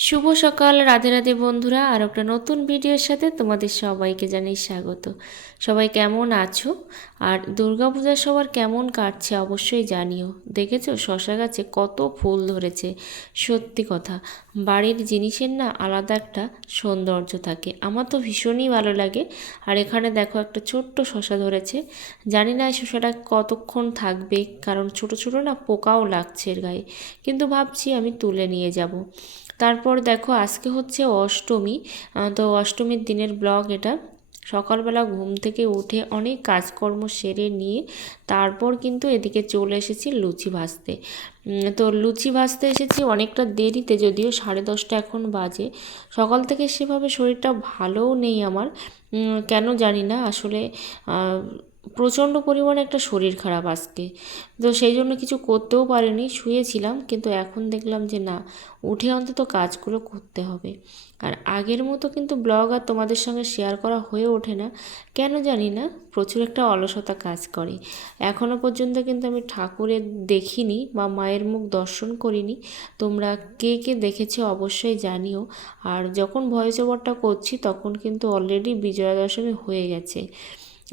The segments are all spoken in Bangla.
শুভ সকাল, রাধে রাধে বন্ধুরা। আর একটা নতুন ভিডিওর সাথে তোমাদের সবাইকে জানাই স্বাগত। সবাই কেমন আছো? আর দুর্গাপূজা সবার কেমন কাটছে অবশ্যই জানিও। দেখেছ, শশা গাছে কত ফুল ধরেছে। সত্যি কথা, বাড়ির জিনিসের না আলাদা একটা সৌন্দর্য থাকে। আমার তো ভীষণই ভালো লাগে। আর এখানে দেখো একটা ছোট্ট শশা ধরেছে। জানি না এই শশাটা কতক্ষণ থাকবে, কারণ ছোট ছোট না পোকাও লাগছে এর গায়ে। কিন্তু ভাবছি আমি তুলে নিয়ে যাব। তারপর দেখো আজকে হচ্ছে অষ্টমী তো অষ্টমীর দিনের ব্লগ এটা। সকালবেলা ঘুম থেকে উঠে অনেক কাজকর্ম সেরে নিয়ে তারপর কিন্তু এদিকে চলে এসেছি লুচি ভাজতে। তো লুচি ভাজতে এসেছি অনেকটা দেরিতে, যদিও সাড়ে দশটা এখন বাজে। সকাল থেকে সেভাবে শরীরটা ভালোও নেই আমার। কেন জানি না, আসলে প্রচণ্ড পরিমাণে একটা শরীর খারাপ আজকে। তো সেই জন্য কিছু করতেও পারিনি, শুয়েছিলাম, কিন্তু এখন দেখলাম যে না, উঠে অন্তত কাজগুলো করতে হবে। আর আগের মতো কিন্তু ব্লগ আর তোমাদের সঙ্গে শেয়ার করা হয়ে ওঠে না। কেন জানি না, প্রচুর একটা অলসতা কাজ করে। এখনও পর্যন্ত কিন্তু আমি ঠাকুরের দেখিনি বা মায়ের মুখ দর্শন করিনি। তোমরা কে কে দেখেছ অবশ্যই জানিও। আর যখন ভয়েস ওভারটা করছি, তখন কিন্তু অলরেডি বিজয়া দশমী হয়ে গেছে।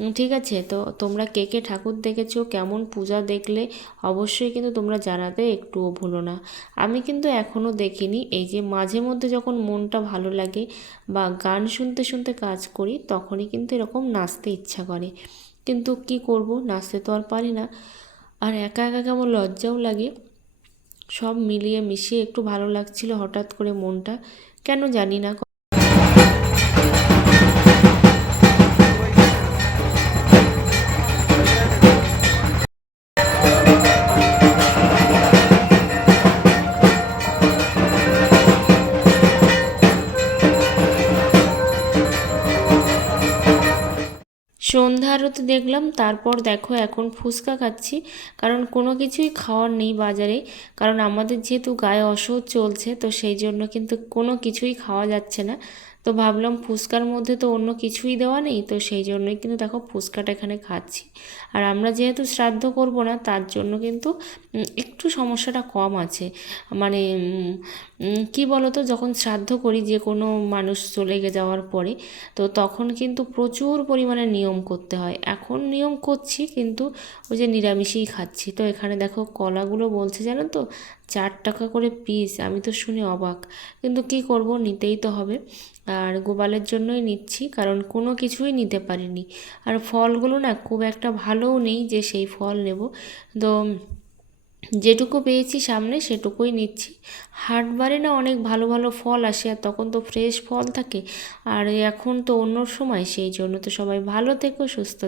ঠিক আছে, তো তোমরা কে কে ঠাকুর দেখেছ, কেমন পূজা দেখলে, অবশ্যই কিন্তু তোমরা জানাতে একটুও ভুলো না। আমি কিন্তু এখনও দেখিনি, এই যে মাঝে মধ্যে যখন মনটা ভালো লাগে বা গান শুনতে শুনতে কাজ করি, তখনই কিন্তু এরকম নাচতে ইচ্ছা করে। কিন্তু কি করব, নাচতে তো আর পারি না। আর একা একা কেমন লজ্জাও লাগে। সব মিলিয়ে মিশিয়ে একটু ভালো লাগছিল হঠাৎ করে মনটা, কেন জানি না। সন্ধ্যা আরতি দেখলাম, তারপর দেখো এখন ফুচকা খাচ্ছি। কারণ কোনো কিছুই খাওয়ার নেই বাজারে। কারণ আমাদের যেহেতু গায়ে অসুখ চলছে, তো সেই জন্য কিন্তু কোনো কিছুই খাওয়া যাচ্ছে না। তো ভাবলাম ফুচকার মধ্যে তো অন্য কিছুই দেওয়া নেই, তো সেই জন্যই কিন্তু দেখো ফুচকাটা এখানে খাচ্ছি। আর আমরা যেহেতু শ্রাদ্ধ করব না, তার জন্য কিন্তু একটু সমস্যাটা কম আছে। মানে কি বলতো, যখন শ্রাদ্ধ করি যে কোনো মানুষ চলে যাওয়ার পরে, তো তখন কিন্তু প্রচুর পরিমাণে নিয়ম করতে হয়। এখন নিয়ম করছি, কিন্তু ওই যে নিরামিষেই খাচ্ছি। তো এখানে দেখো কলাগুলো বলছে জানো তো চার টাকা করে পিস আমি তো শুনে অবাক। কিন্তু কি করব, নিতেই তো হবে। আর গোপালের জন্যই নিচ্ছি, কারণ কোনো কিছুই নিতে পারিনি। আর ফলগুলো না খুব একটা ভালোও নেই যে সেই ফল নেব। তো যেটুকু পেয়েছি সামনে সেটুকুই নিচ্ছি। হাটবারে না অনেক ভালো ভালো ফল আসে, আর তখন তো ফ্রেশ ফল থাকে। আর এখন তো অন্য সময়, সেই জন্য তো সবাই ভালো থেকো, সুস্থ